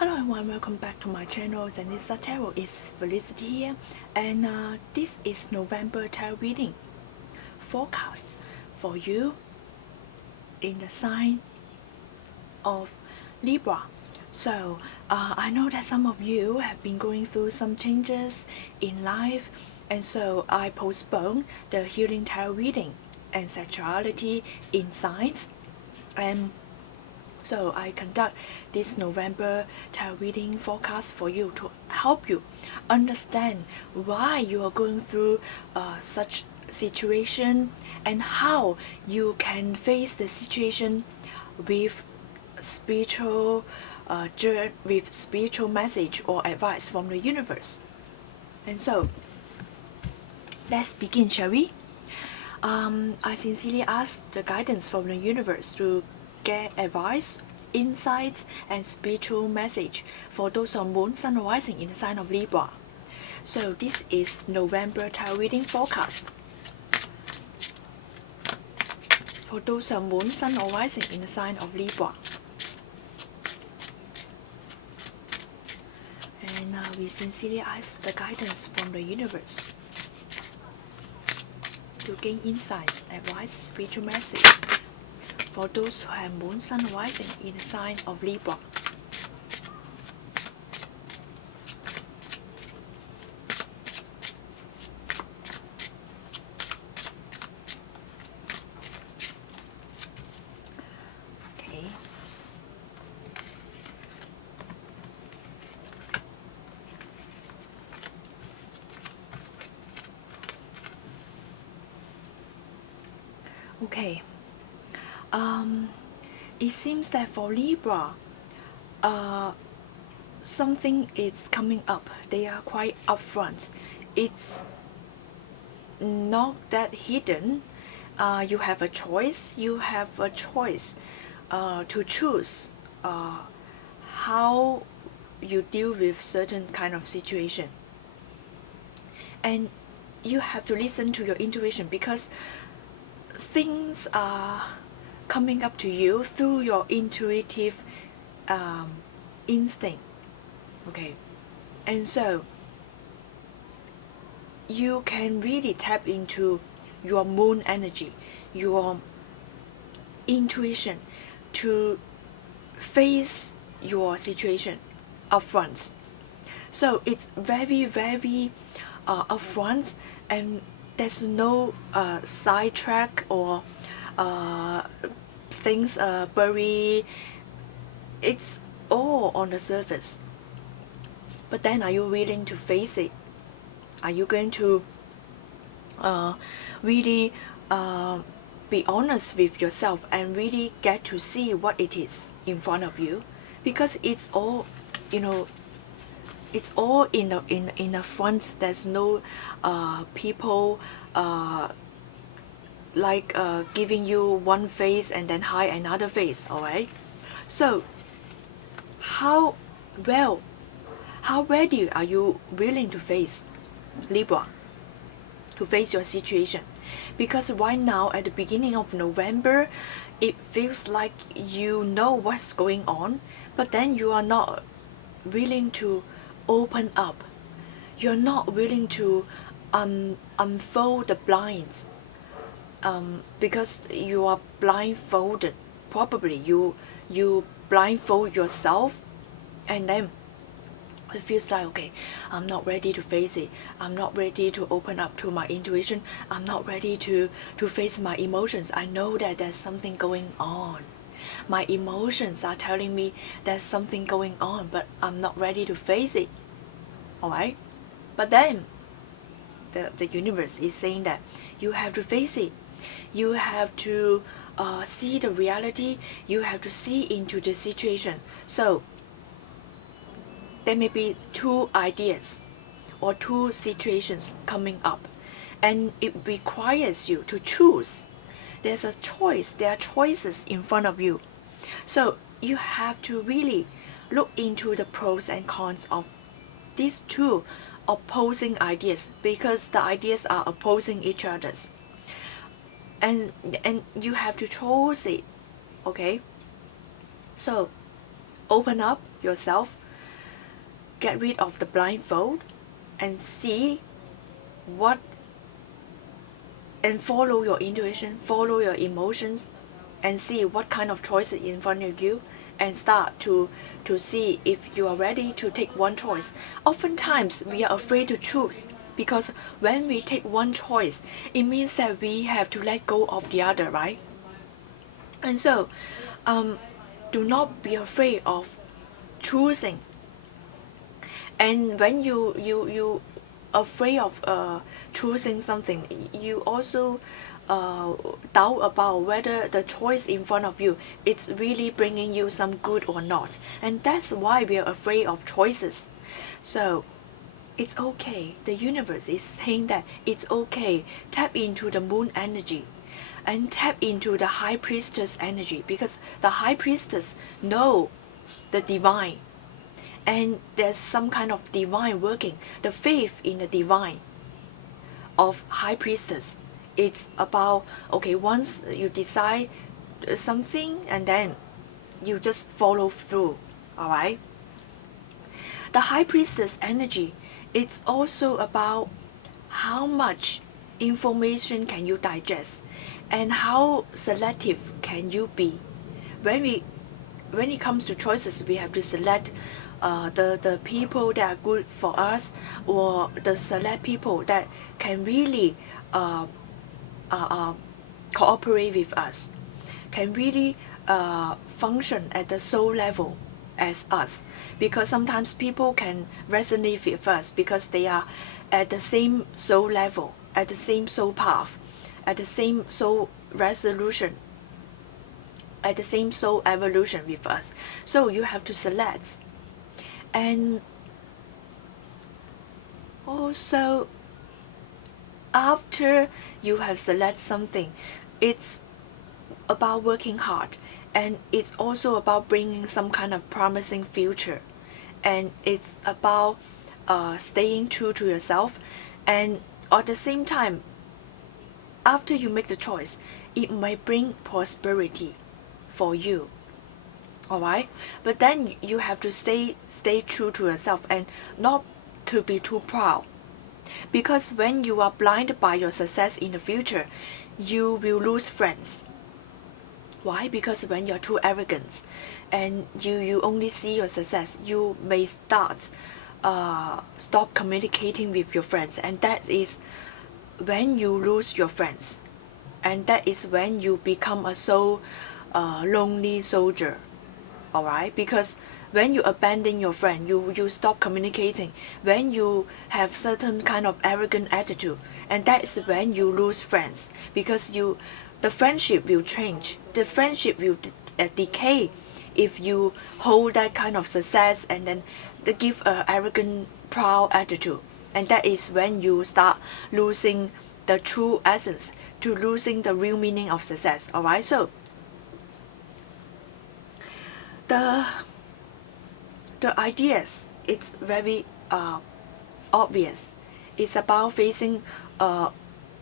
Hello everyone, welcome back to my channel. Zanissa Tarot is Felicity here, and this is November tarot reading forecast for you in the sign of Libra. So I know that some of you have been going through some changes in life, and so I postponed the healing tarot reading and sexuality insights, and so I conduct this November tarot reading forecast for you to help you understand why you are going through such situation and how you can face the situation with spiritual with spiritual message or advice from the universe. And so let's begin, shall we? I sincerely ask the guidance from the universe to get advice, insights, and spiritual message for those on Moon, Sun, or Rising in the sign of Libra. So this is November tarot reading forecast for those on Moon, Sun, or Rising in the sign of Libra. And we sincerely ask the guidance from the universe to gain insights, advice, spiritual message for those who have Moon, Sun, Rising in the sign of Libra. Okay. Okay. It seems that for Libra, something is coming up. They are quite upfront. It's not that hidden. You have a choice. You have a choice to choose how you deal with certain kind of situation. And you have to listen to your intuition, because things are coming up to you through your intuitive instinct. Okay, and so you can really tap into your moon energy, your intuition, to face your situation upfront. So it's very upfront, and there's no sidetrack or things bury. It's all on the surface. But then, are you willing to face it? Are you going to really be honest with yourself and really get to see what it is in front of you? Because it's all, it's all in the front. There's no people like giving you one face and then hide another face. All right. So how ready are you willing to face, Libra, to face your situation? Because right now, at the beginning of November, it feels like you know what's going on, but then you are not willing to open up. You're not willing to unfold the blinds, because you are blindfolded. Probably you blindfold yourself, and then it feels like, okay, I'm not ready to face it. I'm not ready to open up to my intuition. I'm not ready to face my emotions. I know that there's something going on. My emotions are telling me there's something going on, but I'm not ready to face it. Alright? But then the universe is saying that you have to face it. You have to see the reality. You have to see into the situation. So there may be two ideas or two situations coming up, and it requires you to choose. There's a choice. There are choices in front of you. So you have to really look into the pros and cons of these two opposing ideas, because the ideas are opposing each other's, and you have to choose it. Okay, so open up yourself, get rid of the blindfold and see what, and follow your intuition, follow your emotions, and see what kind of choice is in front of you, and start to see if you are ready to take one choice. Oftentimes we are afraid to choose, because when we take one choice, it means that we have to let go of the other, right? And so do not be afraid of choosing. And when you afraid of choosing something, you also doubt about whether the choice in front of you it's really bringing you some good or not. And that's why we are afraid of choices. So it's okay. The universe is saying that it's okay. Tap into the moon energy and tap into the high priestess energy, because the high priestess know the divine, and there's some kind of divine working, the faith in the divine of high priestess. It's about, okay, once you decide something, and then you just follow through. All right, the high priestess energy, it's also about how much information can you digest, and how selective can you be. When it comes to choices, we have to select the people that are good for us, or the select people that can really uh, cooperate with us, can really function at the soul level as us. Because sometimes people can resonate with us because they are at the same soul level, at the same soul path, at the same soul resolution, at the same soul evolution with us. So you have to select. And also, after you have selected something, it's about working hard, and it's also about bringing some kind of promising future, and it's about staying true to yourself. And at the same time, after you make the choice, it might bring prosperity for you. All right, but then you have to stay true to yourself, and not to be too proud. Because when you are blinded by your success in the future, you will lose friends. Why? Because when you're too arrogant and you only see your success, you may stop communicating with your friends, and that is when you lose your friends, and that is when you become a so lonely soldier. All right, because when you abandon your friend, you stop communicating, when you have certain kind of arrogant attitude, and that is when you lose friends. Because the friendship will change, the friendship will decay if you hold that kind of success and then they give a arrogant proud attitude. And that is when you start losing the true essence, to losing the real meaning of success. All right, so the ideas, it's very obvious. It's about facing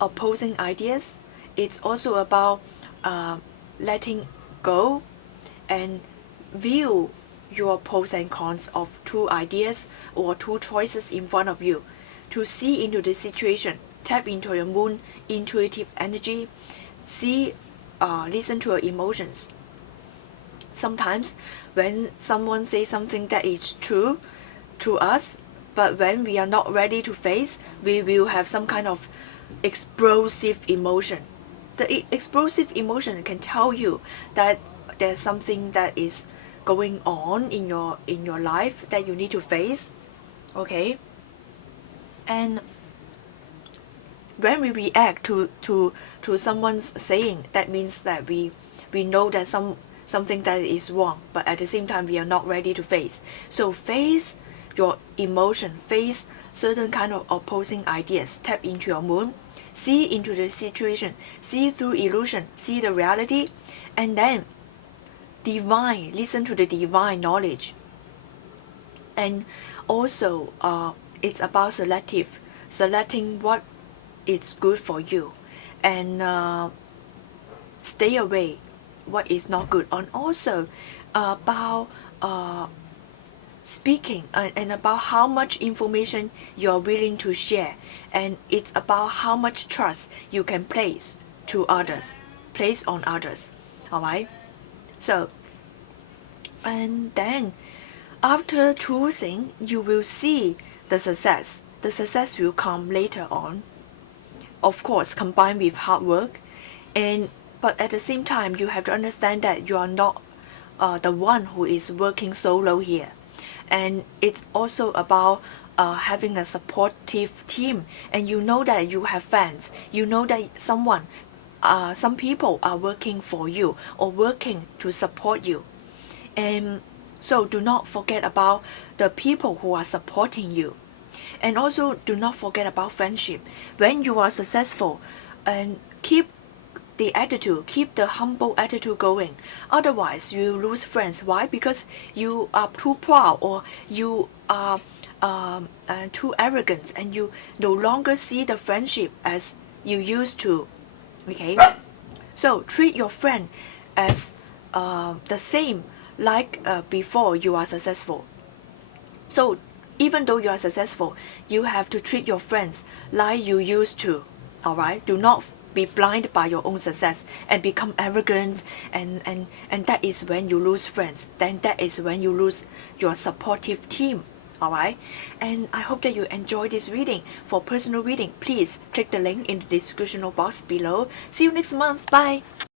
opposing ideas. It's also about letting go and view your pros and cons of two ideas or two choices in front of you, to see into the situation. Tap into your moon intuitive energy. Listen to your emotions. Sometimes when someone says something that is true to us, but when we are not ready to face, we will have some kind of explosive emotion. The explosive emotion can tell you that there's something that is going on in your life that you need to face. Okay, and when we react to someone's saying, that means that we know that something that is wrong, but at the same time we are not ready to face. So face your emotion, face certain kind of opposing ideas. Tap into your moon, see into the situation, see through illusion, see the reality, and then listen to the divine knowledge. And also it's about selecting what is good for you, and stay away what is not good. And also about speaking and about how much information you're willing to share, and it's about how much trust you can place on others. All right. So, and then after choosing, you will see the success. The success will come later on, of course, combined with hard work. And but at the same time, you have to understand that you are not the one who is working solo here, and it's also about having a supportive team. And you know that you have fans. You know that some people are working for you or working to support you. And so do not forget about the people who are supporting you. And also do not forget about friendship. When you are successful, and keep the humble attitude going. Otherwise, you lose friends. Why? Because you are too proud, or you are too arrogant, and you no longer see the friendship as you used to. Okay, so treat your friend as the same like before you are successful. So even though you are successful, you have to treat your friends like you used to. All right, do not be blind by your own success and become arrogant, and that is when you lose friends. Then that is when you lose your supportive team. All right, and I hope that you enjoy this reading. For personal reading, please click the link in the description box below. See you next month. Bye.